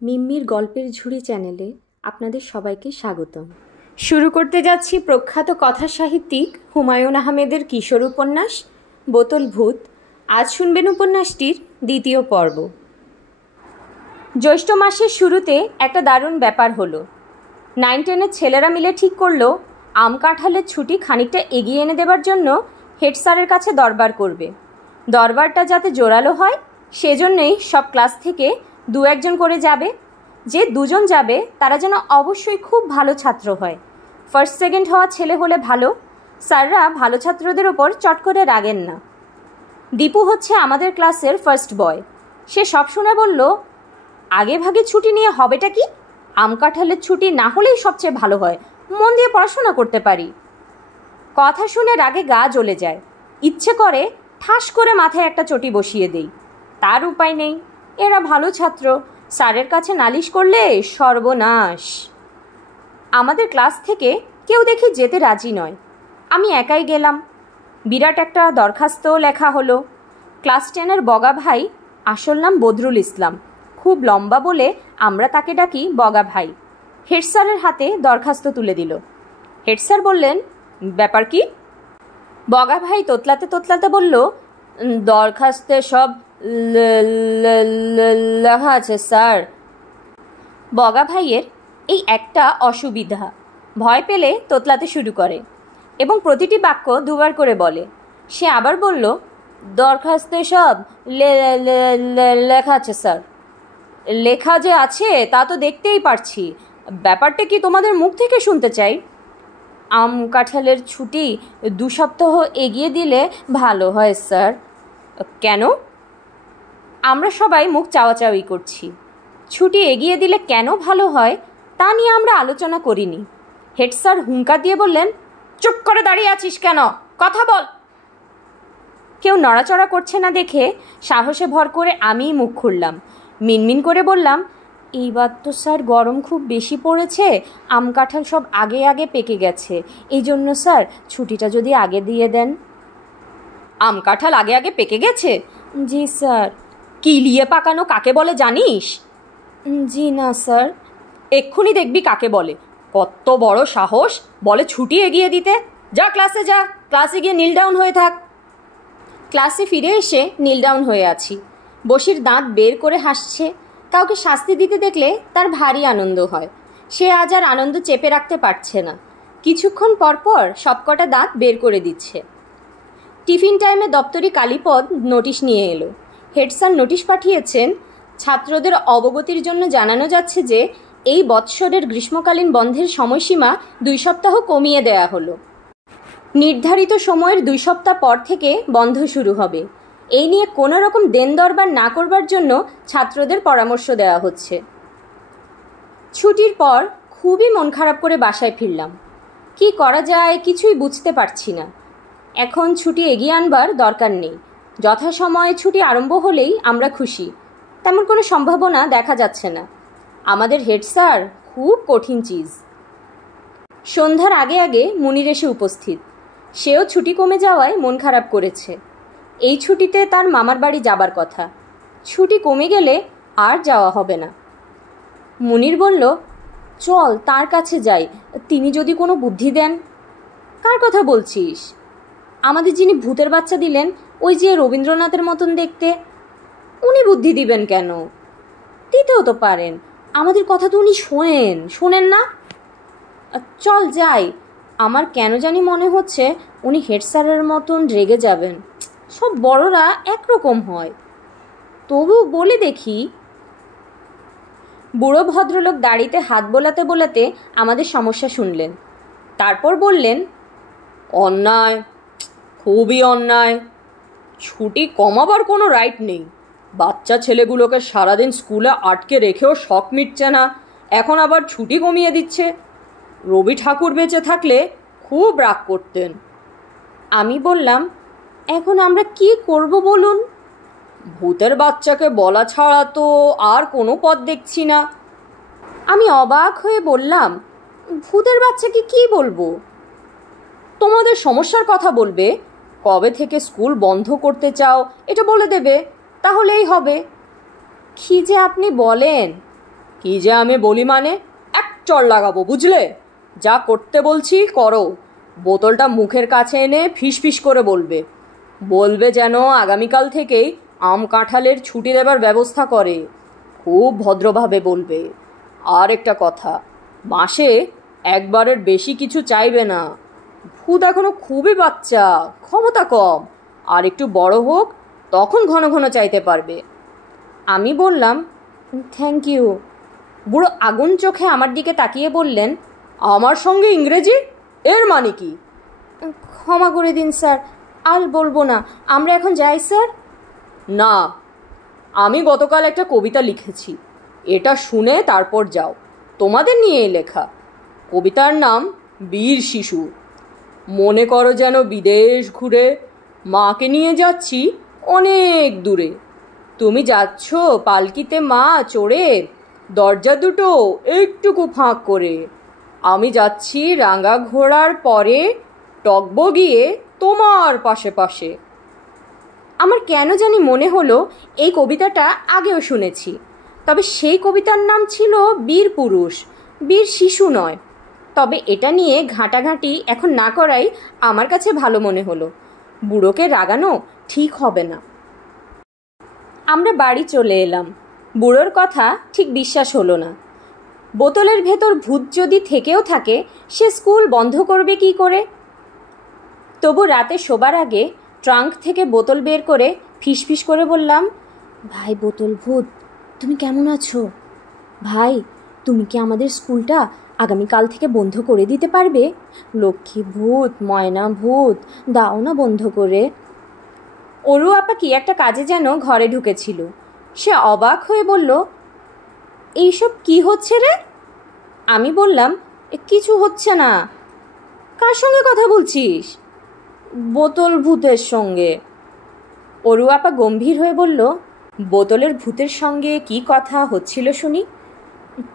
মিম্মির গল্পের ঝুড়ি চ্যানেলে আপনাদের সবাইকে স্বাগতম। শুরু করতে যাচ্ছি প্রখ্যাত কথা সাহিত্যিক হুমায়ুন আহমেদের কিশোর উপন্যাস বোতল ভূত। আজ শুনবেন উপন্যাসটির দ্বিতীয় পর্ব। জ্যৈষ্ঠ মাসের শুরুতে একটা দারুণ ব্যাপার হলো। 9-10-এর ছেলেরা মিলে ঠিক করলো আম কাঁঠালের ছুটি খানিকটা এগিয়ে এনে দেবার জন্য হেড স্যারের কাছে দরবার করবে। দরবারটা যাতে জোরালো হয় সেজন্যই সব ক্লাস থেকে 2-1 করে যাবে। যে 2 যাবে তারা যেন অবশ্যই খুব ভালো ছাত্র হয়। ফার্স্ট সেকেন্ড হওয়া ছেলে হলে ভালো। স্যাররা ভালো ছাত্রদের ওপর চট করে রাগেন না। দীপু হচ্ছে আমাদের ক্লাসের ফার্স্ট বয়। সে সব শুনে বলল, আগে ভাগে ছুটি নিয়ে হবেটা কি? আম কাঁঠালের ছুটি না হলেই সবচেয়ে ভালো হয়, মন দিয়ে পড়াশোনা করতে পারি। কথা শুনে রাগে গা জ্বলে যায়। ইচ্ছে করে ঠাস করে মাথায় একটা চটি বসিয়ে দেই। তার উপায় নেই, এরা ভালো ছাত্র, স্যারের কাছে নালিশ করলে সর্বনাশ। আমাদের ক্লাস থেকে কেউ দেখি যেতে রাজি নয়। আমি একাই গেলাম। বিরাট একটা দরখাস্ত লেখা হলো। ক্লাস 10-এর বগা ভাই, আসল নাম বদরুল ইসলাম, খুব লম্বা বলে আমরা তাকে ডাকি বগা ভাই, হেড স্যারের হাতে দরখাস্ত তুলে দিল। হেড স্যার বললেন, ব্যাপার কি? বগা ভাই তোতলাতে তোতলাতে বলল, দরখাস্তে সব লেখা আছে স্যার। বগা ভাইয়ের এই একটা অসুবিধা, ভয় পেলে তোতলাতে শুরু করে এবং প্রতিটি বাক্য 2বার করে বলে। সে আবার বলল, দরখাস্তে সব লেখা আছে স্যার। লেখা যে আছে তা তো দেখতেই পারছি, ব্যাপারটা কি তোমাদের মুখ থেকে শুনতে চাই। আম কাঁঠালের ছুটি 2 সপ্তাহ এগিয়ে দিলে ভালো হয় স্যার। কেন? আমরা সবাই মুখ চাওয়াচাওয়ি করছি। ছুটি এগিয়ে দিলে কেন ভালো হয় তা নিয়ে আমরা আলোচনা করিনি। হেড স্যার হুঙ্কার দিয়ে বললেন, চুপ করে দাঁড়িয়ে আছিস কেন, কথা বল। কেউ নড়াচড়া করছে না দেখে সাহসে ভর করে আমিই মুখ খুললাম। মিনমিন করে বললাম, এইবার তো স্যার গরম খুব বেশি পড়েছে, আম কাঁঠাল সব আগে আগে পেকে গেছে, এই জন্য স্যার ছুটিটা যদি আগে দিয়ে দেন। আম কাঁঠাল আগে আগে পেকে গেছে? জি স্যার। কিলিয়ে পাকানো কাকে বলে জানিস? জি না স্যার। এক্ষুনি দেখবি কাকে বলে। কত বড় সাহস, বলে ছুটি এগিয়ে দিতে। যা ক্লাসে যা, ক্লাসে গিয়ে নীল ডাউন হয়ে থাক। ক্লাসে ফিরে এসে নীল ডাউন হয়ে আছি। বসির দাঁত বের করে হাসছে। কাউকে শাস্তি দিতে দেখলে তার ভারী আনন্দ হয়। সে আজ আর আনন্দ চেপে রাখতে পারছে না। কিছুক্ষণ পর পর সবকটা দাঁত বের করে দিচ্ছে। টিফিন টাইমে দপ্তরি কালীপদ নোটিশ নিয়ে এলো। হেড স্যার নোটিশ পাঠিয়েছেন, ছাত্রদের অবগতির জন্য জানানো যাচ্ছে যে এই বৎসরের গ্রীষ্মকালীন বন্ধের সময়সীমা 2 সপ্তাহ কমিয়ে দেয়া হলো। নির্ধারিত সময়ের 2 সপ্তাহ পর থেকে বন্ধ শুরু হবে। এই নিয়ে কোনো রকম দেন দরবার না করবার জন্য ছাত্রদের পরামর্শ দেওয়া হচ্ছে। ছুটির পর খুবই মন খারাপ করে বাসায় ফিরলাম। কি করা যায় কিছুই বুঝতে পারছি না। এখন ছুটি এগিয়ে আনবার দরকার নেই। যথাসময়ে ছুটি আরম্ভ হলেই আমরা খুশি। তেমন কোনো সম্ভাবনা দেখা যাচ্ছে না। আমাদের হেড স্যার খুব কঠিন চিজ। সন্ধ্যার আগে আগে মুনির এসে উপস্থিত। সেও ছুটি কমে যাওয়ায় মন খারাপ করেছে। এই ছুটিতে তার মামার বাড়ি যাবার কথা। ছুটি কমে গেলে আর যাওয়া হবে না। মুনির বলল, চল তার কাছে যাই, তিনি যদি কোনো বুদ্ধি দেন। কার কথা বলছিস? আমাদের যিনি ভূতের বাচ্চা দিলেন, ওই যে রবীন্দ্রনাথের মতন দেখতে। উনি বুদ্ধি দিবেন কেন? দিতেও তো পারেন, আমাদের কথা তো উনি শোনেন না। চল যাই। আমার কেন জানি মনে হচ্ছে উনি হেড স্যারের মতন রেগে যাবেন। সব বড়রা একরকম হয়। তবু বলে দেখি। বুড়ো ভদ্রলোক দাড়িতে হাত বোলাতে বোলাতে আমাদের সমস্যা শুনলেন। তারপর বললেন, অন্যায়, খুবই অন্যায়। ছুটি কমাবার কোনো রাইট নেই। বাচ্চা ছেলেগুলোকে সারাদিন স্কুলে আটকে রেখেও শখ মিটছে না, এখন আবার ছুটি কমিয়ে দিচ্ছে। রবি ঠাকুর বেঁচে থাকলে খুব রাগ করতেন। আমি বললাম, এখন আমরা কি করব বলুন? ভূতের বাচ্চাকে বলা ছাড়া তো আর কোনো পথ দেখছি না। আমি অবাক হয়ে বললাম, ভূতের বাচ্চাকে কি বলবো? তোমাদের সমস্যার কথা বলবে, কবে থেকে স্কুল বন্ধ করতে চাও এটা বলে দেবে, তাহলেই হবে। কি যে আপনি বলেন। কি যে আমি বলি মানে, এক চড় লাগাবো বুঝলে। যা করতে বলছি করো। বোতলটা মুখের কাছে এনে ফিস করে বলবে, বলবে যেন আগামীকাল থেকেই আম কাঁঠালের ছুটি দেবার ব্যবস্থা করে। খুব ভদ্রভাবে বলবে। আর একটা কথা, মাসে একবারের বেশি কিছু চাইবে না। ভূত এখনো খুবই বাচ্চা, ক্ষমতা কম। আর একটু বড় হোক, তখন ঘন ঘন চাইতে পারবে। আমি বললাম, থ্যাংক ইউ। বুড়ো আগুন চোখে আমার দিকে তাকিয়ে বললেন, আমার সঙ্গে ইংরেজি, এর মানে কি? ক্ষমা করে দিন স্যার, আর বলবো না। আমরা এখন যাই স্যার। না, আমি গতকাল একটা কবিতা লিখেছি, এটা শুনে তারপর যাও। তোমাদের নিয়েই লেখা। কবিতার নাম বীর শিশু। মনে করো যেন বিদেশ ঘুরে মাকে নিয়ে যাচ্ছি অনেক দূরে। তুমি যাচ্ছ পালকিতে মা চড়ে, দরজা দুটো একটুকু ফাঁক করে। আমি যাচ্ছি রাঙা ঘোড়ার পরে, টকবো গিয়ে তোমার পাশে পাশে। আমার কেন জানি মনে হলো এই কবিতাটা আগেও শুনেছি, তবে সেই কবিতার নাম ছিল বীর পুরুষ, বীর শিশু নয়। তবে এটা নিয়ে ঘাঁটাঘাঁটি এখন না করাই আমার কাছে ভালো মনে হলো। বুড়োকে রাগানো ঠিক হবে না। আমরা বাড়ি চলে এলাম। বুড়োর কথা ঠিক বিশ্বাস হলো না। বোতলের ভেতর ভূত যদি থেকেও থাকে, সে স্কুল বন্ধ করবে কি করে? তবু রাতে শোবার আগে ট্রাঙ্ক থেকে বোতল বের করে ফিসফিস করে বললাম, ভাই বোতল ভূত, তুমি কেমন আছো? ভাই, তুমি কি আমাদের স্কুলটা আগামীকাল থেকে বন্ধ করে দিতে পারবে? লক্ষ্মী ভূত, ময়না ভূত, দাও না বন্ধ করে। অরু আপা কি একটা কাজে যেন ঘরে ঢুকেছিল। সে অবাক হয়ে বলল, এইসব কি হচ্ছে রে? আমি বললাম, কিছু হচ্ছে না। কার সঙ্গে কথা বলছিস? বোতল ভূতের সঙ্গে। অরু আপা গম্ভীর হয়ে বলল, বোতলের ভূতের সঙ্গে কি কথা হচ্ছিল শুনি?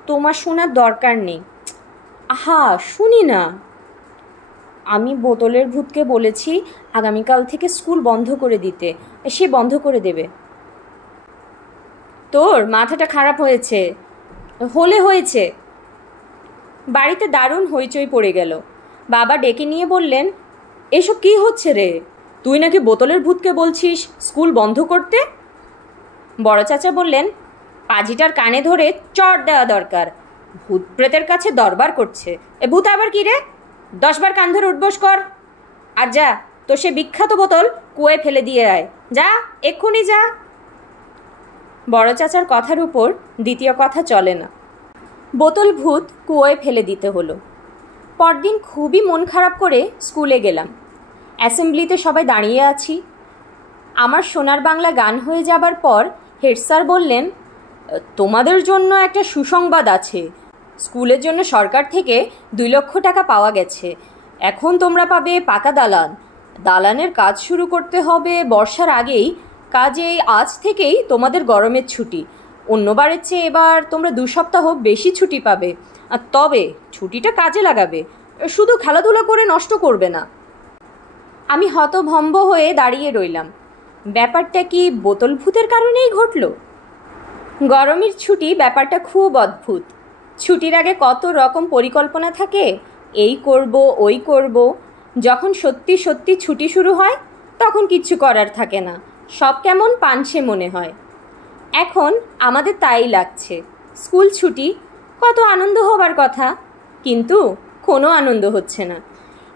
তোমার শোনার দরকার নেই। আহা, শুনি না। আমি বোতলের ভূতকে বলেছি আগামীকাল থেকে স্কুল বন্ধ করে দিতে, সে বন্ধ করে দেবে। তোর মাথাটা খারাপ হয়েছে হয়েছে। বাড়িতে দারুণ হইচই পড়ে গেল। বাবা ডেকে নিয়ে বললেন, এসব কি হচ্ছে রে? তুই নাকি বোতলের ভূতকে বলছিস স্কুল বন্ধ করতে? বড় চাচা বললেন, পাজিটার কানে ধরে চড় দেওয়া দরকার। ভূত প্রেতের কাছে দরবার করছে। এ ভূত আবার কি রে? 10 বার কান ধরে উঠবোস কর। আর যা, তো সে বিখ্যাত বোতল কুয়োয় ফেলে দিয়ে আয়। যা, এক্ষুনি যা। বড় চাচার কথার উপর দ্বিতীয় কথা চলে না। বোতল ভূত কুয়োয় ফেলে দিতে হলো। পরদিন খুবই মন খারাপ করে স্কুলে গেলাম। অ্যাসেম্বলিতে সবাই দাঁড়িয়ে আছি। আমার সোনার বাংলা গান হয়ে যাবার পর হেড স্যার বললেন, তোমাদের জন্য একটা সুসংবাদ আছে। স্কুলের জন্য সরকার থেকে 2 লক্ষ টাকা পাওয়া গেছে। এখন তোমরা পাবে পাকা দালান। দালানের কাজ শুরু করতে হবে বর্ষার আগেই। কাজেই আজ থেকেই তোমাদের গরমের ছুটি। অন্যবারের চেয়ে এবার তোমরা 2 সপ্তাহ বেশি ছুটি পাবে। আর তবে ছুটিটা কাজে লাগাবে, শুধু খেলাধুলা করে নষ্ট করবে না। আমি হতভম্ব হয়ে দাঁড়িয়ে রইলাম। ব্যাপারটা কি বোতল ভূতের কারণেই ঘটল? গরমের ছুটি ব্যাপারটা খুব অদ্ভুত। ছুটির আগে কত রকম পরিকল্পনা থাকে, এই করব ওই করব। যখন সত্যি সত্যি ছুটি শুরু হয় তখন কিচ্ছু করার থাকে না, সব কেমন পানসে মনে হয়। এখন আমাদের তাই লাগছে। স্কুল ছুটি, কত আনন্দ হবার কথা, কিন্তু কোনো আনন্দ হচ্ছে না।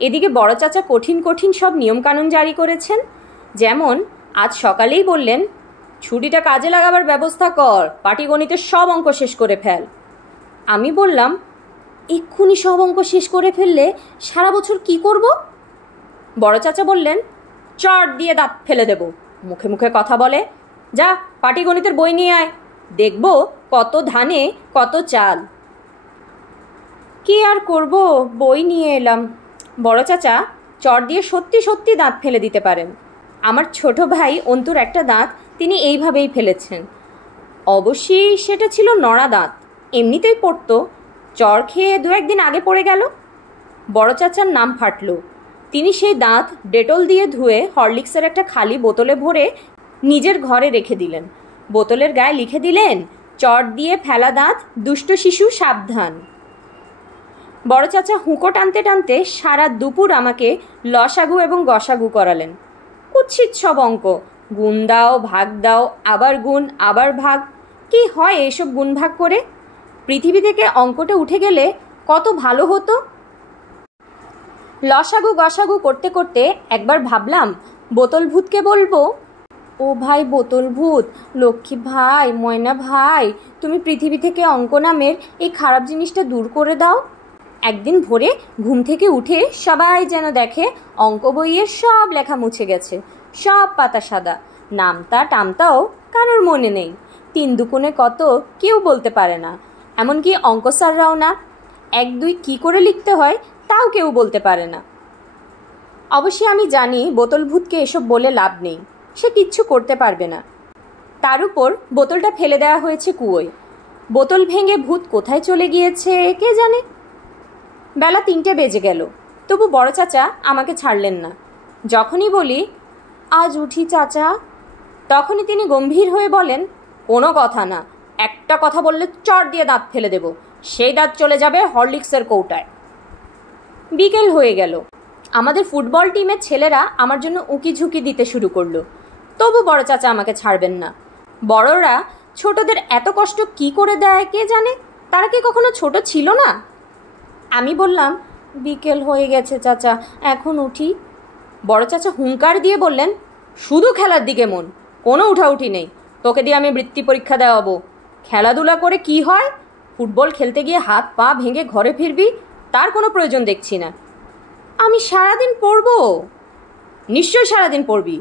এদিকে বড় চাচা কঠিন কঠিন সব নিয়মকানুন জারি করেছেন। যেমন আজ সকালেই বললেন, ছুটিটা কাজে লাগাবার ব্যবস্থা কর, পাটিগণিতের সব অঙ্ক শেষ করে ফেল। আমি বললাম, এক্ষুনি সব অঙ্ক শেষ করে ফেললে সারা বছর কি করব? বড় চাচা বললেন, চট দিয়ে দাঁত ফেলে দেব, মুখে মুখে কথা বলে। যা, পাটিগণিতের বই নিয়ে আয়, দেখব কত ধানে কত চাল। কি আর করব, বই নিয়ে এলাম। বড় চাচা চট দিয়ে সত্যি সত্যি দাঁত ফেলে দিতে পারেন। আমার ছোট ভাই অন্তুর একটা দাঁত তিনি এইভাবেই ফেলেছেন। অবশ্যই সেটা ছিল নড়া দাঁত, এমনিতেই পড়তো, চর খেয়ে 2-1 দিন আগে পড়ে গেল। বড় চাচার নাম ফাটল। তিনি সেই দাঁত ডেটল দিয়ে ধুয়ে হরলিক্সের একটা খালি বোতলে ভরে নিজের ঘরে রেখে দিলেন। বোতলের গায়ে লিখে দিলেন, চট দিয়ে ফেলা দাঁত, দুষ্ট শিশু সাবধান। বড় চাচা হুঁকো টানতে টানতে সারা দুপুর আমাকে লসাগু এবং গসাগু করালেন। কুৎসিত সব অঙ্ক, গুণ দাও, ভাগ দাও, আবার গুণ, আবার ভাগ। কি হয় এসব গুণ ভাগ করে? পৃথিবী থেকে অঙ্কটা উঠে গেলে কত ভালো হতো। লসাগু গসাগু করতে করতে একবার ভাবলাম বোতল ভূতকে বলবো, ও ভাই বোতল ভূত, লক্ষ্মী ভাই, ময়না ভাই, তুমি পৃথিবী থেকে অঙ্ক নামের এই খারাপ জিনিসটা দূর করে দাও। একদিন ভোরে ঘুম থেকে উঠে সবাই যেন দেখে অঙ্ক বইয়ের সব লেখা মুছে গেছে, সব পাতা সাদা, নামতা টামতাও কারোর মনে নেই। 3 দুগুণে কত কেউ বলতে পারে না, এমনকি অঙ্ক স্যাররাও না। 1 2 কী করে লিখতে হয় তাও কেউ বলতে পারে না। অবশ্যই আমি জানি বোতল ভূতকে এসব বলে লাভ নেই, সে কিচ্ছু করতে পারবে না। তার উপর বোতলটা ফেলে দেওয়া হয়েছে কুয়োয়। বোতল ভেঙে ভূত কোথায় চলে গিয়েছে কে জানে। বেলা 3টে বেজে গেল, তবু বড় চাচা আমাকে ছাড়লেন না। যখনই বলি আজ উঠি চাচা, তখনই তিনি গম্ভীর হয়ে বলেন, কোনো কথা না, একটা কথা বললে চট দিয়ে দাঁত ফেলে দেব, সেই দাঁত চলে যাবে হরলিক্সের কৌটায়। বিকেল হয়ে গেল। আমাদের ফুটবল টিমের ছেলেরা আমার জন্য উঁকি ঝুঁকি দিতে শুরু করলো, তবু বড় চাচা আমাকে ছাড়বেন না। বড়রা ছোটদের এত কষ্ট কি করে দেয় কে জানে, তারা কি কখনো ছোট ছিল না? আমি বললাম, বিকেল হয়ে গেছে চাচা, এখন উঠি। বড় চাচা হুঙ্কার দিয়ে বললেন, শুধু খেলার দিকে মন, কোনো উঠাউঠি নেই, তোকে দিয়ে আমি বৃত্তি পরীক্ষা দেওয়াবো। খেলাধুলা করে কি হয়? ফুটবল খেলতে গিয়ে হাত পা ভেঙে ঘরে ফিরবি, তার কোনো প্রয়োজন দেখছি না। আমি সারাদিন পড়বো? নিশ্চয়ই সারাদিন পড়বি।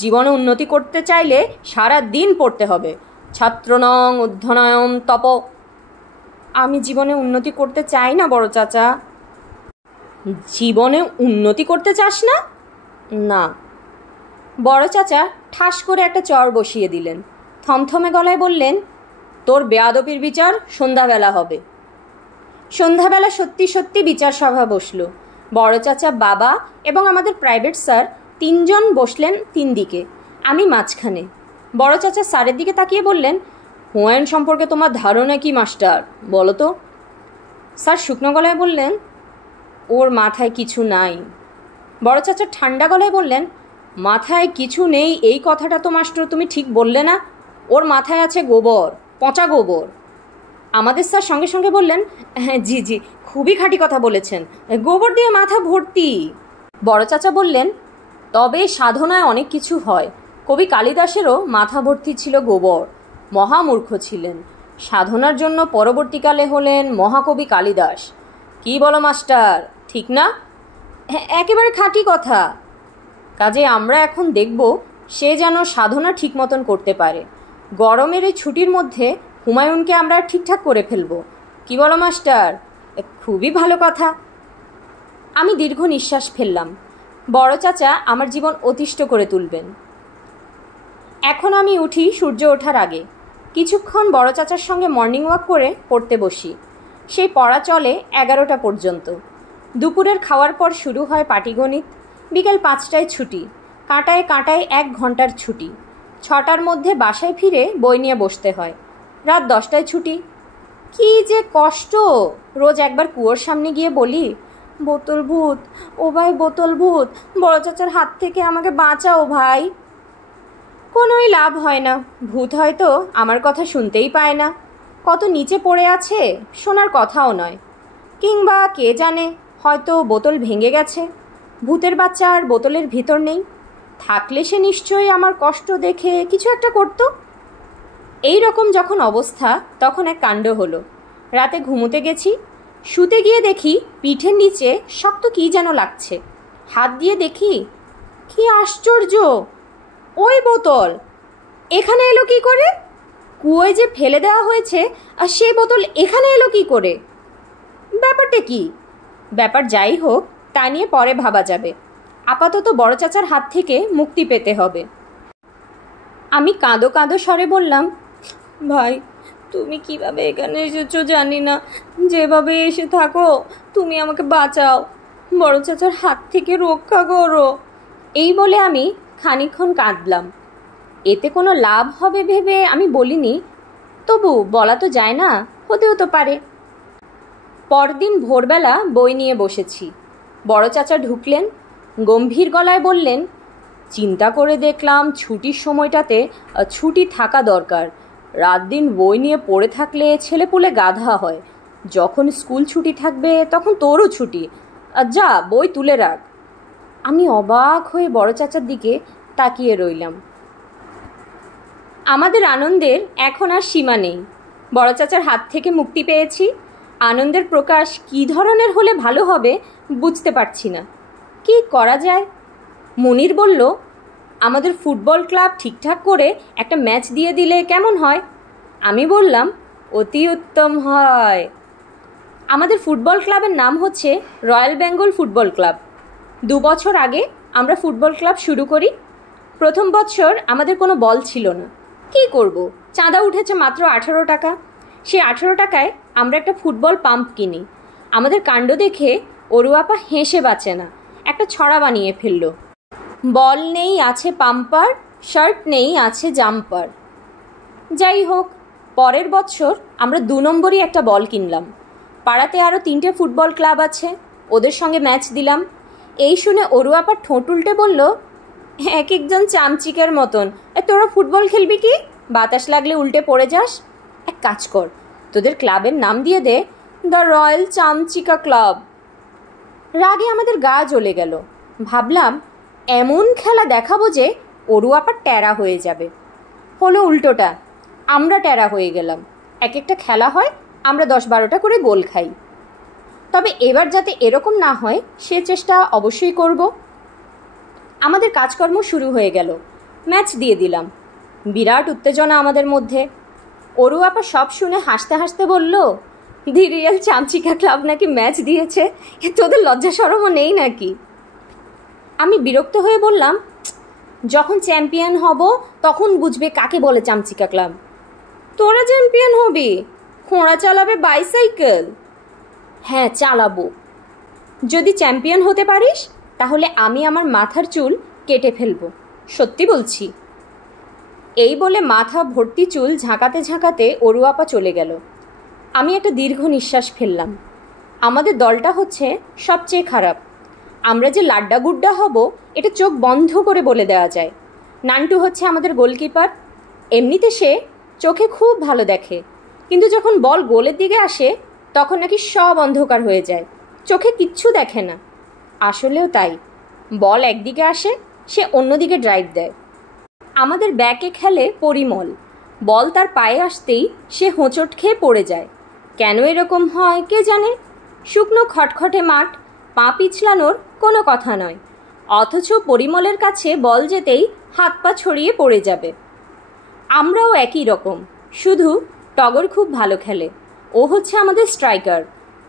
জীবনে উন্নতি করতে চাইলে সারা দিন পড়তে হবে। ছাত্রনং অধ্যয়নম তপ। আমি জীবনে উন্নতি করতে চাই না বড় চাচা। জীবনে উন্নতি করতে চাস না? না। বড় চাচা ঠাস করে একটা চর বসিয়ে দিলেন, থমথমে গলায় বললেন, তোর বেয়াদবির বিচার সন্ধ্যাবেলা হবে। সন্ধ্যাবেলা সত্যি সত্যি বিচার সভা বসলো। বড় চাচা, বাবা এবং আমাদের প্রাইভেট স্যার 3 জন বসলেন 3 দিকে, আমি মাঝখানে। বড় চাচা স্যারের দিকে তাকিয়ে বললেন, হুমায়ুন সম্পর্কে তোমার ধারণা কি মাস্টার, বলো তো? স্যার শুকনো গলায় বললেন, ওর মাথায় কিছু নাই। বড় চাচা ঠান্ডা গলায় বললেন, মাথায় কিছু নেই এই কথাটা তো মাস্টার তুমি ঠিক বললে না, ওর মাথায় আছে গোবর, পচা গোবর। আমাদের স্যার সঙ্গে সঙ্গে বললেন, হ্যাঁ জি জি, খুবই খাঁটি কথা বলেছেন, গোবর দিয়ে মাথা ভর্তি। বড় চাচা বললেন, তবে সাধনায় অনেক কিছু হয়। কবি কালিদাসেরও মাথা ভর্তি ছিল গোবর, মহামূর্খ ছিলেন। সাধনার জন্য পরবর্তীকালে হলেন মহাকবি কালিদাস। কি বলো মাস্টার, ঠিক না? হ্যাঁ, একেবারে খাঁটি কথা। কাজে আমরা এখন দেখব সে যেন সাধনা ঠিক মতন করতে পারে। গরমের এই ছুটির মধ্যে হুমায়ুনকে আমরা ঠিকঠাক করে ফেলব। কি বলো মাস্টার? খুবই ভালো কথা। আমি দীর্ঘ নিঃশ্বাস ফেললাম। বড় চাচা আমার জীবন অতিষ্ঠ করে তুলবেন। এখন আমি উঠি সূর্য ওঠার আগে। কিছুক্ষণ বড় চাচার সঙ্গে মর্নিং ওয়াক করে পড়তে বসি। সেই পড়া চলে 11টা পর্যন্ত। দুপুরের খাওয়ার পর শুরু হয় পাটিগণিত। বিকেল 5টায় ছুটি, কাঁটায় কাঁটায় 1 ঘন্টার ছুটি। 6টার মধ্যে বাসায় ফিরে বই নিয়ে বসতে হয়। রাত 10টায় ছুটি। কি যে কষ্ট! রোজ একবার কুয়োর সামনে গিয়ে বলি, বোতল ভূত, ও ভাই বোতল ভূত, বড় চাচার হাত থেকে আমাকে বাঁচাও ভাই। কোনোই লাভ হয় না। ভূত হয়তো আমার কথা শুনতেই পায় না, কত নিচে পড়ে আছে, শোনার কথাও নয়। কিংবা কে জানে, হয়তো বোতল ভেঙে গেছে, ভূতের বাচ্চা আর বোতলের ভিতর নেই। থাকলে সে নিশ্চয়ই আমার কষ্ট দেখে কিছু একটা করত। এই রকম যখন অবস্থা, তখন এক কাণ্ড হলো। রাতে ঘুমোতে গেছি, শুতে গিয়ে দেখি পিঠের নিচে শক্ত কী যেন লাগছে। হাত দিয়ে দেখি, কি আশ্চর্য, ওই বোতল এখানে এলো কি করে? কুয়োয় যে ফেলে দেওয়া হয়েছে, আর সেই বোতল এখানে এলো কি করে? ব্যাপারটা কি? ব্যাপার যাই হোক, তা নিয়ে পরে ভাবা যাবে। আপাতত বড় চাচার হাত থেকে মুক্তি পেতে হবে। আমি কাঁদো কাঁদো স্বরে বললাম, ভাই তুমি কিভাবে এখানে এসেছো জানি না, যেভাবে এসে থাকো তুমি আমাকে বাঁচাও, বড় চাচার হাত থেকে রক্ষা করো। এই বলে আমি খানিকক্ষণ কাঁদলাম। এতে কোনো লাভ হবে ভেবে আমি বলিনি, তবু বলা তো যায় না, হতেও তো পারে। পরদিন ভোরবেলা বই নিয়ে বসেছি। বড় চাচা ঢুকলেন, গম্ভীর গলায় বললেন, চিন্তা করে দেখলাম ছুটির সময়টাতে ছুটি থাকা দরকার। রাত দিন বই নিয়ে পড়ে থাকলে ছেলেপুলে গাধা হয়। যখন স্কুল ছুটি থাকবে তখন তোরও ছুটি। যা বই তুলে রাখ। আমি অবাক হয়ে বড় চাচার দিকে তাকিয়ে রইলাম। আমাদের আনন্দের এখন আর সীমা নেই। বড় চাচার হাত থেকে মুক্তি পেয়েছি। আনন্দের প্রকাশ কী ধরনের হলে ভালো হবে বুঝতে পারছি না। কি করা যায়? মনির বলল, আমাদের ফুটবল ক্লাব ঠিকঠাক করে একটা ম্যাচ দিয়ে দিলে কেমন হয়? আমি বললাম, অতি উত্তম হয়। আমাদের ফুটবল ক্লাবের নাম হচ্ছে রয়্যাল বেঙ্গল ফুটবল ক্লাব। 2 বছর আগে আমরা ফুটবল ক্লাব শুরু করি। প্রথম বছর আমাদের কোনো বল ছিল না। কী করব, চাঁদা উঠেছে মাত্র 18 টাকা। সেই 18 টাকায় আমরা একটা ফুটবল পাম্প কিনি। আমাদের কাণ্ড দেখে অরুয়াপা হেসে বাঁচে না, একটা ছড়া বানিয়ে ফেলল। বল নেই আছে পাম্পার, শার্ট নেই আছে জাম্পার। যাই হোক, পরের বছর আমরা 2 নম্বরই একটা বল কিনলাম। পাড়াতে আরও 3টে ফুটবল ক্লাব আছে, ওদের সঙ্গে ম্যাচ দিলাম। এই শুনে অরুয়াপার ঠোঁট উল্টে বলল, এক একজন চামচিকের মতন, তোরা ফুটবল খেলবি কি? বাতাস লাগলে উল্টে পড়ে যাস। এক কাজ কর, তোদের ক্লাবের নাম দিয়ে দে দ্য রয়্যাল চামচিকা ক্লাব। রাগে আমাদের গা জ্বলে গেল। ভাবলাম এমন খেলা দেখাবো যে অরুয়াপার ট্যারা হয়ে যাবে। হলো উল্টোটা, আমরা ট্যারা হয়ে গেলাম। এক একটা খেলা হয়, আমরা 10-12টা করে গোল খাই। তবে এবার যাতে এরকম না হয় সে চেষ্টা অবশ্যই করব। আমাদের কাজকর্ম শুরু হয়ে গেল। ম্যাচ দিয়ে দিলাম। বিরাট উত্তেজনা আমাদের মধ্যে। অরুয়াপা সব শুনে হাসতে হাসতে বলল, দি রিয়েল চামচিকা ক্লাব নাকি ম্যাচ দিয়েছে, তোদের লজ্জা শরমও নেই নাকি? আমি বিরক্ত হয়ে বললাম, যখন চ্যাম্পিয়ন হব তখন বুঝবে কাকে বলে চামচিকা ক্লাব। তোরা চ্যাম্পিয়ন হবি? খোঁড়া চালাবে বাইসাইকেল? হ্যাঁ চালাবো। যদি চ্যাম্পিয়ন হতে পারিস তাহলে আমি আমার মাথার চুল কেটে ফেলবো, সত্যি বলছি। এই বলে মাথা ভর্তি চুল ঝাঁকাতে ঝাঁকাতে অরুয়াপা চলে গেল। আমি একটা দীর্ঘ নিঃশ্বাস ফেললাম। আমাদের দলটা হচ্ছে সবচেয়ে খারাপ। আমরা যে লাড্ডা গুড্ডা হব এটা চোখ বন্ধ করে বলে দেওয়া যায়। নান্টু হচ্ছে আমাদের গোলকিপার। এমনিতে সে চোখে খুব ভালো দেখে, কিন্তু যখন বল গোলের দিকে আসে তখন নাকি সব অন্ধকার হয়ে যায়, চোখে কিচ্ছু দেখে না। আসলেও তাই, বল একদিকে আসে, সে অন্যদিকে ড্রাইভ দেয়। আমাদের ব্যাকে খেলে পরিমল। বল তার পায়ে আসতেই সে হোঁচট খেয়ে পড়ে যায়। কেন এরকম হয় কে জানে। শুকনো খটখটে মাঠ, পা পিছলানোর কোনো কথা নয়, অথচ পরিমলের কাছে বল যেতেই হাত পা ছড়িয়ে পড়ে যাবে। আমরাও একই রকম, শুধু টগর খুব ভালো খেলে। ও হচ্ছে আমাদের স্ট্রাইকার।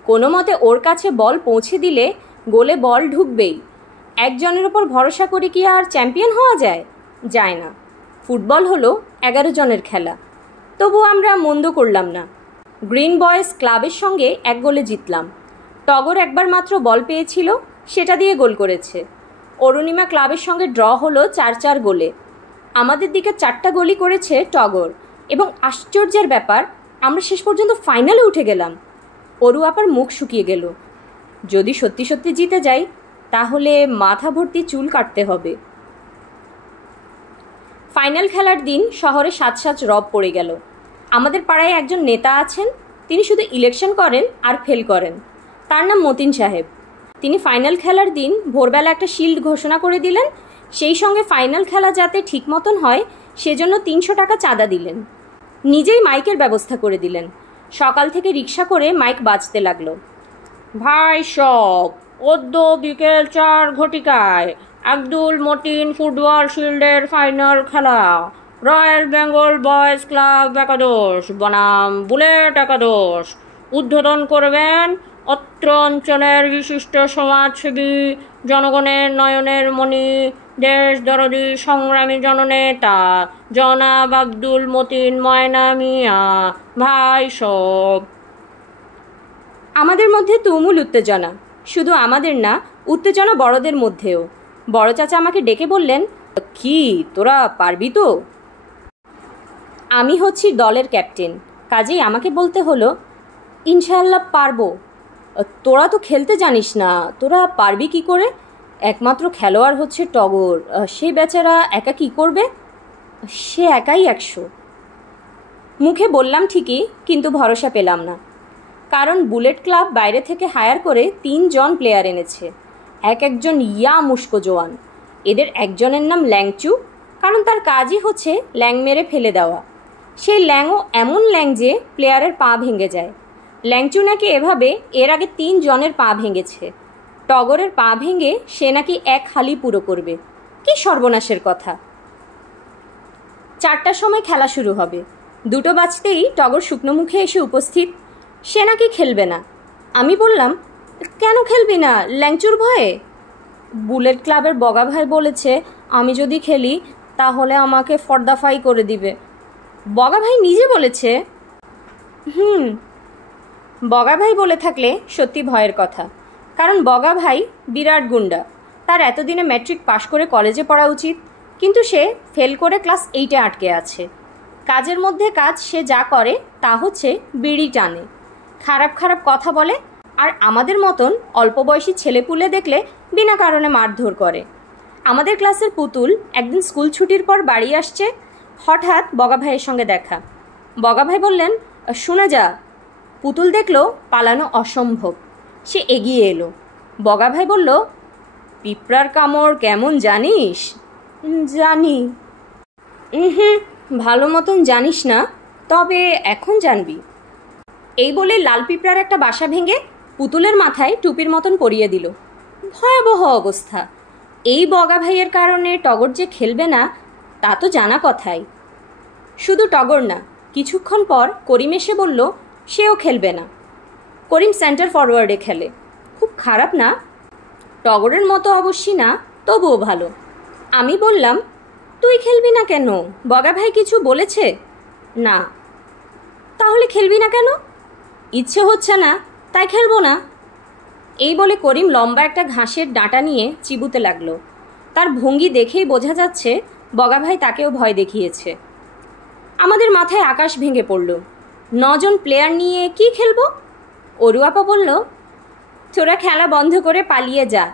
কোনো মতে ওর কাছে বল পৌঁছে দিলে গোলে বল ঢুকবেই। একজনের ওপর ভরসা করে কি আর চ্যাম্পিয়ন হওয়া যায়? যায় না। ফুটবল হলো 11 জনের খেলা। তবু আমরা মন্দ করলাম না। গ্রিন বয়েজ ক্লাবের সঙ্গে 1 গোলে জিতলাম। টগর একবার মাত্র বল পেয়েছিল, সেটা দিয়ে গোল করেছে। অরুণিমা ক্লাবের সঙ্গে ড্র হলো 4-4 গোলে। আমাদের দিকে 4টা গোলই করেছে টগর, এবং আশ্চর্যের ব্যাপার আমরা শেষ পর্যন্ত ফাইনালে উঠে গেলাম। অরুয়াপার মুখ শুকিয়ে গেল। যদি সত্যি সত্যি জিতে যাই তাহলে মাথা ভর্তি চুল কাটতে হবে। ফাইনাল খেলার দিন শহরে সাজ রব পড়ে গেল। আমাদের পাড়ায় একজন নেতা আছেন, তিনি শুধু ইলেকশন করেন আর ফেল করেন। তার নাম মতিন সাহেব। তিনি ফাইনাল খেলার দিন ভোরবেলা একটা শিল্ড ঘোষণা করে দিলেন। সেই সঙ্গে ফাইনাল খেলা যাতে ঠিক মতন হয় সেজন্য 300 টাকা চাঁদা দিলেন। নিজেই মাইকের ব্যবস্থা করে দিলেন। সকাল থেকে রিক্সা করে মাইক বাজতে লাগলো। ভাই সব, অদ্য বিকেল 4 ঘটিকায় আব্দুল মতিন ফুটবল শিল্ডের ফাইনাল খেলা। রয়্যাল বেঙ্গল বয়েজ ক্লাব একাদশ বনাম বুলেট একাদশ। উদ্বোধন করবেন অত্র অঞ্চলের বিশিষ্ট সমাজসেবী, জনগণের নয়নের মণি, দেশ দরদি সংগ্রামী জননেতা জনাব আব্দুল মতিন ময়না মিয়া। ভাই সব। আমাদের মধ্যে তুমুল উত্তেজনা। শুধু আমাদের না, উত্তেজনা বড়দের মধ্যেও। বড় চাচা আমাকে ডেকে বললেন, কি তোরা পারবি তো? আমি হচ্ছি দলের ক্যাপ্টেন। কাজেই আমাকে বলতে হলো, ইনশাআল্লাহ পারবো। তোরা তো খেলতে জানিস না, তোরা পারবি কি করে? একমাত্র খেলোয়াড় হচ্ছে টগর, সেই বেচারা একা কি করবে? সে একাই 100। মুখে বললাম ঠিকই, কিন্তু ভরসা পেলাম না। কারণ বুলেট ক্লাব বাইরে থেকে হায়ার করে 3 জন প্লেয়ার এনেছে, একজন ইয়া মুস্কো জোয়ান। এদের একজনের নাম ল্যাংচু, কারণ তার কাজই হচ্ছে ল্যাং মেরে ফেলে দেওয়া। সেই ল্যাংও এমন ল্যাং যে প্লেয়ারের পা ভেঙে যায়। ল্যাংচু নাকি এভাবে এর আগে 3 জনের পা ভেঙেছে। টগরের পা ভেঙে সে নাকি 1 হালি পুরো করবে। কি সর্বনাশের কথা! 4টার সময় খেলা শুরু হবে। 2টো বাজতেই টগর শুকনো মুখে এসে উপস্থিত। সে নাকি খেলবে না। আমি বললাম, কেন খেলবি না? ল্যাংচুর ভয়ে? বুলেট ক্লাবের বগা ভাই বলেছে আমি যদি খেলি তাহলে আমাকে ফর্দাফাই করে দিবে। বগা ভাই নিজে বলেছে? বগা ভাই বলে থাকলে সত্যি ভয়ের কথা, কারণ বগা ভাই বিরাট গুন্ডা। তার এতদিনে ম্যাট্রিক পাশ করে কলেজে পড়া উচিত, কিন্তু সে ফেল করে ক্লাস 8-এ আটকে আছে। কাজের মধ্যে কাজ সে যা করে তা হচ্ছে বিড়ি টানে, খারাপ খারাপ কথা বলে, আর আমাদের মতন অল্প বয়সী ছেলেপুলে দেখলে বিনা কারণে মারধর করে। আমাদের ক্লাসের পুতুল একদিন স্কুল ছুটির পর বাড়ি আসছে, হঠাৎ বগা ভাইয়ের সঙ্গে দেখা। বগা ভাই বললেন, শুনে যা। পুতুল দেখলো পালানো অসম্ভব, সে এগিয়ে এলো। বগা ভাই বলল, পিঁপড়ার কামড় কেমন জানিস? জানি। ভালো মতন জানিস না, তবে এখন জানবি। এই বলে লাল পিঁপড়ার একটা বাসা ভেঙে পুতুলের মাথায় টুপির মতন পরিয়ে দিল। ভয়াবহ অবস্থা। এই বগা ভাইয়ের কারণে টগর যে খেলবে না তা তো জানা কথাই। শুধু টগর না, কিছুক্ষণ পর করিম এসে বলল সেও খেলবে না। করিম সেন্টার ফরওয়ার্ডে খেলে, খুব খারাপ না, টগরের মতো অবশ্যই না, তবুও ভালো। আমি বললাম, তুই খেলবি না কেন? বগা ভাই কিছু বলেছে? না। তাহলে খেলবি না কেন? ইচ্ছে হচ্ছে না, তাই খেলবো না। এই বলে করিম লম্বা একটা ঘাসের ডাঁটা নিয়ে চিবুতে লাগলো। তার ভঙ্গি দেখেই বোঝা যাচ্ছে বগা ভাই তাকেও ভয় দেখিয়েছে। আমাদের মাথায় আকাশ ভেঙে পড়ল। 9 জন প্লেয়ার নিয়ে কি খেলবো? অরুয়াপা বলল, তোরা খেলা বন্ধ করে পালিয়ে যা,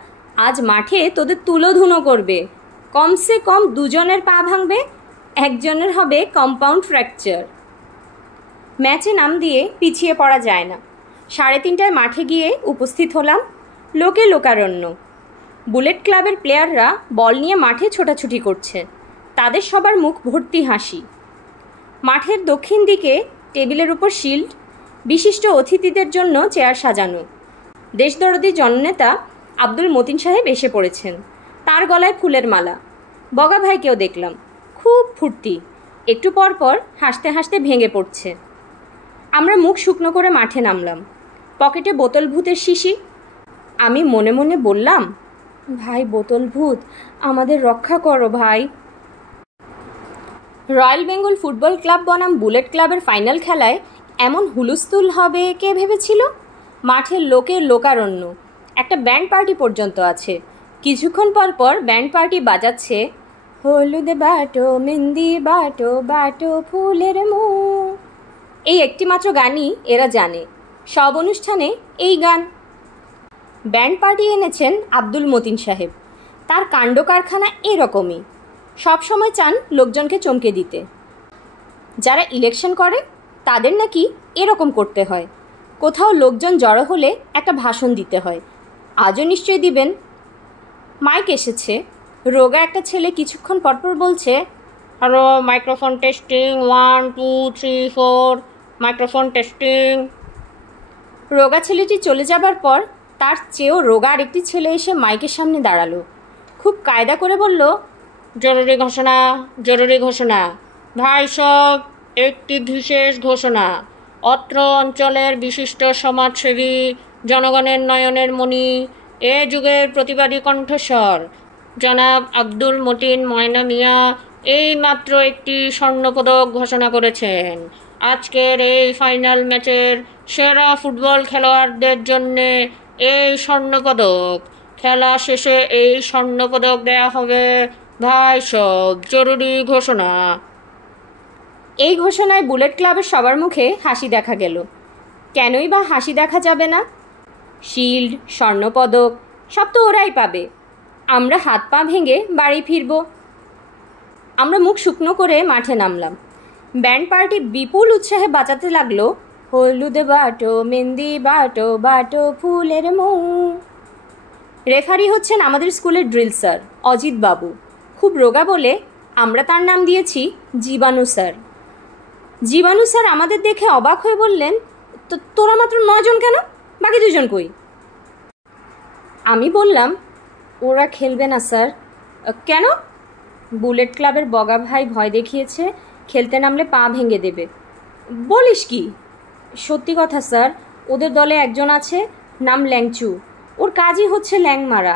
আজ মাঠে তোদের তুলোধুনো করবে। কমসে কম 2 জনের পা ভাঙবে, 1 জনের হবে কম্পাউন্ড ফ্র্যাকচার। ম্যাচে নাম দিয়ে পিছিয়ে পড়া যায় না। 3:30টায় মাঠে গিয়ে উপস্থিত হলাম। লোকে লোকারণ্য। বুলেট ক্লাবের প্লেয়াররা বল নিয়ে মাঠে ছোটাছুটি করছে, তাদের সবার মুখ ভর্তি হাসি। মাঠের দক্ষিণ দিকে টেবিলের উপর শিল্ড, বিশিষ্ট অতিথিদের জন্য চেয়ার সাজানো। দেশদরদি জননেতা আব্দুল মতিন সাহেব এসে পড়েছেন, তার গলায় ফুলের মালা। বগা ভাইকেও দেখলাম, খুব ফুর্তি, একটু পর পর হাসতে হাসতে ভেঙে পড়ছে। আমরা মুখ শুকনো করে মাঠে নামলাম। পকেটে বোতল ভূতের শিশি। আমি মনে মনে বললাম, ভাই বোতল ভূত, আমাদের রক্ষা করো ভাই। রয়্যাল বেঙ্গল ফুটবল ক্লাব বনাম বুলেট ক্লাবের ফাইনাল খেলায় এমন হুলস্থুল হবে কে ভেবেছিল? মাঠের লোকের লোকারণ্য, একটা ব্যান্ড পার্টি পর্যন্ত আছে। কিছুক্ষণ পর পর ব্যান্ড পার্টি বাজাচ্ছে, হলুদে বাটো মেহেন্দি বাটো বাটো ফুলের মুখ। এই একটিমাত্র গানই এরা জানে, সব অনুষ্ঠানে এই গান। ব্যান্ড পার্টি এনেছেন আব্দুল মতিন সাহেব। তার কাণ্ড কারখানা এরকমই, সবসময় চান লোকজনকে চমকে দিতে। যারা ইলেকশন করে তাদের নাকি এরকম করতে হয়। কোথাও লোকজন জড়ো হলে একটা ভাষণ দিতে হয়, আজও নিশ্চয়ই দিবেন। মাইক এসেছে, রোগা একটা ছেলে কিছুক্ষণ পরপর বলছে, hello, microphone testing, 1 2 3 4, microphone testing. রোগা ছেলেটি চলে যাবার পর তার চেয়েও রোগা আরেকটি ছেলে এসে মাইকের সামনে দাঁড়ালো। খুব কায়দা করে বলল, জরুরি ঘোষণা, জরুরি ঘোষণা। ভাই সব, একটি বিশেষ ঘোষণা। অত্র অঞ্চলের বিশিষ্ট সমাজসেবী, জনগণের নয়নের মণি, এ যুগের প্রতিবাদী কণ্ঠস্বর জনাব আব্দুল মতিন ময়না মিয়া এই মাত্র একটি স্বর্ণপদক ঘোষণা করেছেন। আজকের এই ফাইনাল ম্যাচের সেরা ফুটবল খেলোয়াড়দের জন্যে এই স্বর্ণপদক। খেলা শেষে এই স্বর্ণপদক দেয়া হবে। ভাই সব, জরুরি ঘোষণা। এই ঘোষণায় বুলেট ক্লাবের সবার মুখে হাসি দেখা গেল। কেনই বা হাসি দেখা যাবে না? শিল্ড, স্বর্ণপদক সব তো ওরাই পাবে। আমরা হাত পা ভেঙে বাড়ি ফিরব। আমরা মুখ শুকনো করে মাঠে নামলাম। ব্যান্ড পার্টি বিপুল উৎসাহে বাজাতে লাগলো, হলুদ বাটো মেহেন্দি বাটো বাটো ফুলের মৌ। রেফারি হচ্ছেন আমাদের স্কুলের ড্রিল স্যার অজিত বাবু, খুব রোগা বলে আমরা তার নাম দিয়েছি জীবাণু স্যার। জীবাণু স্যার আমাদের দেখে অবাক হয়ে বললেন, তোরা মাত্র 9 জন কেন? বাকি 2 জন কই? আমি বললাম, ওরা খেলবে না স্যার। কেন? বুলেট ক্লাবের বগা ভাই ভয় দেখিয়েছে, খেলতে নামলে পা ভেঙে দেবে। বলিস কি? সত্যি কথা স্যার, ওদের দলে একজন আছে, নাম ল্যাংচু। ওর কাজই হচ্ছে ল্যাং মারা,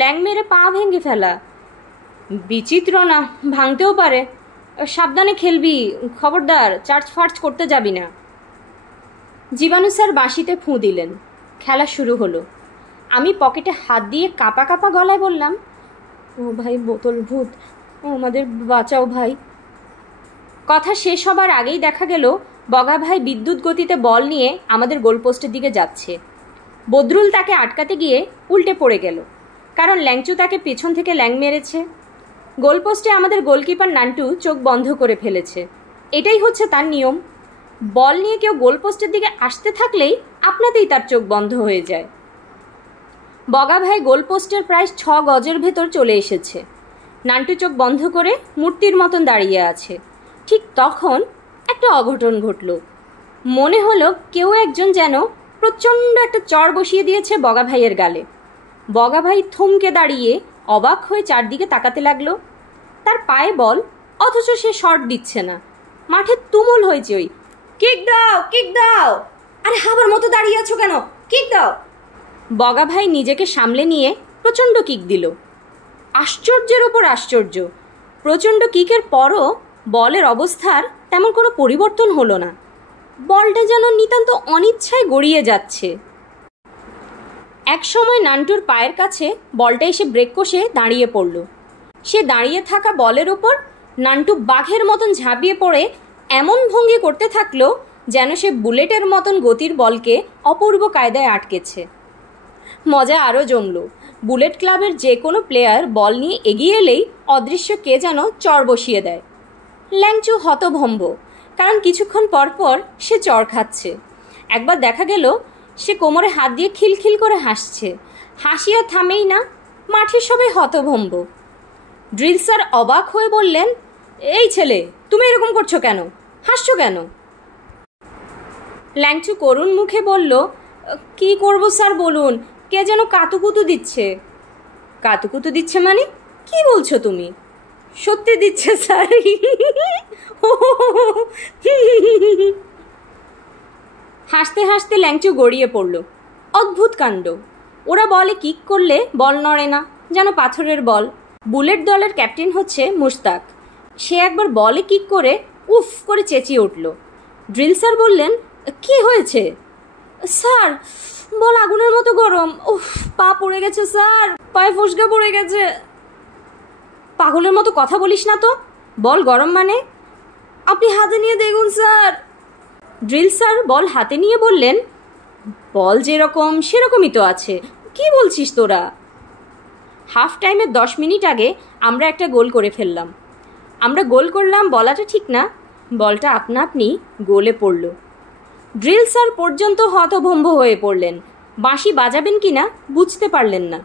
ল্যাং মেরে পা ভেঙে ফেলা। বিচিত্র না, ভাঙতেও পারে। সাবধানে খেলবি, খবরদার চার্জ ফার্চ করতে যাবি না। জীবাণু স্যার বাঁশিতে ফুঁ দিলেন। খেলা শুরু হলো। আমি পকেটে হাত দিয়ে কাঁপা কাঁপা গলায় বললাম, ও ভাই বোতল ভূত, আমাদের বাঁচাও ভাই। কথা শেষ হবার আগেই দেখা গেল বগা ভাই বিদ্যুৎ গতিতে বল নিয়ে আমাদের গোলপোস্টের দিকে যাচ্ছে। বদরুল তাকে আটকাতে গিয়ে উল্টে পড়ে গেল, কারণ ল্যাংচু তাকে পেছন থেকে ল্যাং মেরেছে। গোলপোস্টে আমাদের গোলকিপার নান্টু চোখ বন্ধ করে ফেলেছে। এটাই হচ্ছে তার নিয়ম। বল নিয়ে কেউ গোলপোস্টের দিকে আসতে থাকলেই আপনাতেই তার চোখ বন্ধ হয়ে যায়। বগা ভাই গোলপোস্টের প্রায় 6 গজের ভেতর চলে এসেছে। নান্টু চোখ বন্ধ করে মূর্তির মতন দাঁড়িয়ে আছে। ঠিক তখন একটা অঘটন ঘটল। মনে হলো কেউ একজন যেন প্রচণ্ড একটা চড় বসিয়ে দিয়েছে বগা ভাইয়ের গালে। বগা ভাই থমকে দাঁড়িয়ে অবাক হয়ে চারদিকে তাকাতে লাগলো। তার পায়ে বল, অথচ সে শট দিচ্ছে না। মাঠে তুমুল হয়েছে, ওই কিক দাও, কিক দাও। আরে হাবার মতো দাঁড়িয়ে আছো কেন? কিক দাও। বগা ভাই নিজেকে সামলে নিয়ে প্রচণ্ড কিক দিল। আশ্চর্যের ওপর আশ্চর্য, প্রচণ্ড কিকের পরও বলের অবস্থার তেমন কোনো পরিবর্তন হলো না। বলটা যেন নিতান্ত অনিচ্ছায় গড়িয়ে যাচ্ছে। এক সময় নান্টুর পায়ের কাছে বলটা এসে ব্রেক কষে দাঁড়িয়ে পড়ল। সে দাঁড়িয়ে থাকা বলের ওপর নান্টু বাঘের মতন ঝাঁপিয়ে পড়ে এমন ভঙ্গি করতে থাকলো যেন সে বুলেটের মতন গতির বলকে অপূর্ব কায়দায় আটকেছে। মজা আরও জমল। বুলেট ক্লাবের যে কোনো প্লেয়ার বল নিয়ে এগিয়ে এলেই অদৃশ্য কে যেন চড় বসিয়ে দেয়। ল্যাংচু হতভম্ব, কারণ কিছুক্ষণ পর পর সে চড় খাচ্ছে। একবার দেখা গেল সে কোমরে হাত দিয়ে খিলখিল করে হাসছে। হাসি আর থামেই না। মাঠের সবাই হতভম্ব। ড্রিল স্যার অবাক হয়ে বললেন, এই ছেলে, তুমি এরকম করছো কেন? হাসছো কেন? ল্যাংচু করুণ মুখে বলল, কি করব স্যার বলুন, কে যেন কাতুকুতু দিচ্ছে। কাতুকুতু দিচ্ছে মানে? কি বলছো তুমি? সত্যি দিচ্ছে স্যার। হাসতে হাসতে ল্যাংচু গড়িয়ে পড়ল। অদ্ভুত কাণ্ড। ওরা বলে কিক করলে বল নড়ে না, যেন পাথরের বল। বুলেট দলের ক্যাপ্টেন হচ্ছে মুশতাক। সে একবার বলে কিক করে উফ করে চেঁচিয়ে উঠল। ড্রিল স্যার বললেন, কি হয়েছে? স্যার, বল আগুনের মতো গরম। উফ, পা পড়ে গেছে স্যার, পায়ে ফুসকা পড়ে গেছে। পাগলের মতো কথা বলিস না তো। বল গরম মানে? আপনি হাতে নিয়ে দেখুন স্যার। ড্রিল স্যার বল হাতে নিয়ে বললেন, বল যেরকম সেরকমই তো আছে, কি বলছিস তোরা? হাফ টাইমের 10 মিনিট আগে আমরা একটা গোল করে ফেললাম। আমরা গোল করলাম বলাটা ঠিক না, বলটা আপনা আপনি গোলে পড়ল। ড্রিল স্যার পর্যন্ত হতভম্ব হয়ে পড়লেন। বাঁশি বাজাবেন কিনা বুঝতে পারলেন না।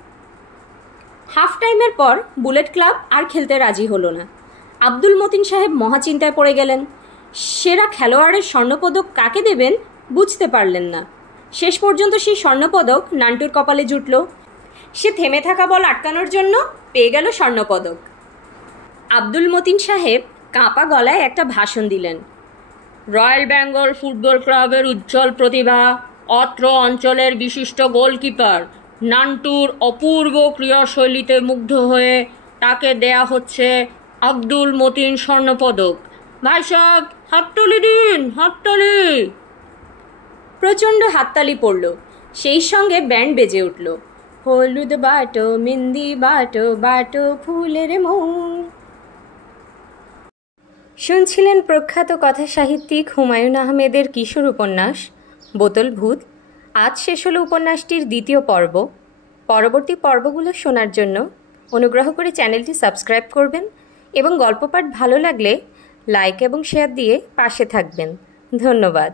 হাফ টাইমের পর বুলেট ক্লাব আর খেলতে রাজি হলো না। আব্দুল মতিন সাহেব মহাচিন্তায় পড়ে গেলেন। সেরা খেলোয়াড়ের স্বর্ণপদক কাকে দেবেন বুঝতে পারলেন না। শেষ পর্যন্ত সেই স্বর্ণপদক নান্টুর কপালে জুটল। সে থেমে থাকা বল আটকানোর জন্য পেয়ে গেল স্বর্ণপদক। আব্দুল মতিন সাহেব কাঁপা গলায় একটা ভাষণ দিলেন। রয়্যাল বেঙ্গল ফুটবল ক্লাবের উজ্জ্বল প্রতিভা, অত্র অঞ্চলের বিশিষ্ট গোলকিপার নান্টুর অপূর্ব ক্রীড়াশৈলীতে মুগ্ধ হয়ে তাকে দেয়া হচ্ছে আব্দুল মতিন স্বর্ণপদক। ভাই সাহেব, হাততালি দিন, হাততালি। প্রচণ্ড হাততালি পড়ল। সেই সঙ্গে ব্যান্ড বেজে উঠল, হলুদ বাটো মেহেন্দি বাটো বাটো ফুলের মৌ। শুনছিলেন প্রখ্যাত কথা সাহিত্যিক হুমায়ুন আহমেদের কিশোর উপন্যাস বোতল ভূত। আজ শেষ হলো উপন্যাসটির দ্বিতীয় পর্ব। পরবর্তী পর্বগুলো শোনার জন্য অনুগ্রহ করে চ্যানেলটি সাবস্ক্রাইব করবেন এবং গল্প পাঠ ভালো লাগলে লাইক এবং শেয়ার দিয়ে পাশে থাকবেন। ধন্যবাদ।